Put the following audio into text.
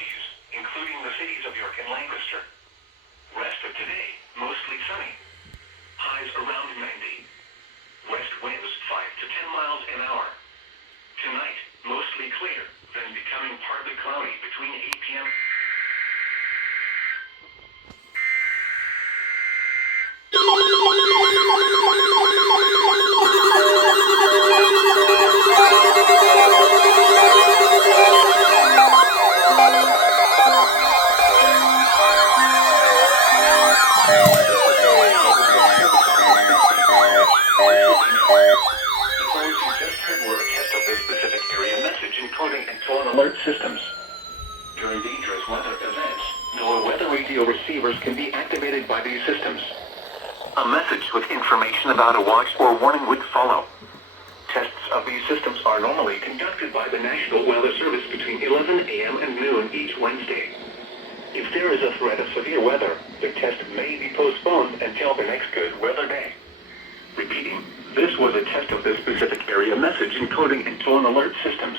counties, including the cities of York and Lancaster. Rest of today, mostly sunny. Highs around 90. West winds 5 to 10 miles an hour. Tonight, mostly clear, then becoming partly cloudy between 8 p.m. Encoding and tone alert systems. During dangerous weather events, NOAA weather radio receivers can be activated by these systems. A message with information about a watch or warning would follow. Tests of these systems are normally conducted by the National Weather Service between 11 a.m. and noon each Wednesday. If there is a threat of severe weather, the test may be postponed until the next good weather day. Repeating, this was a test of the specific area message encoding and tone alert systems.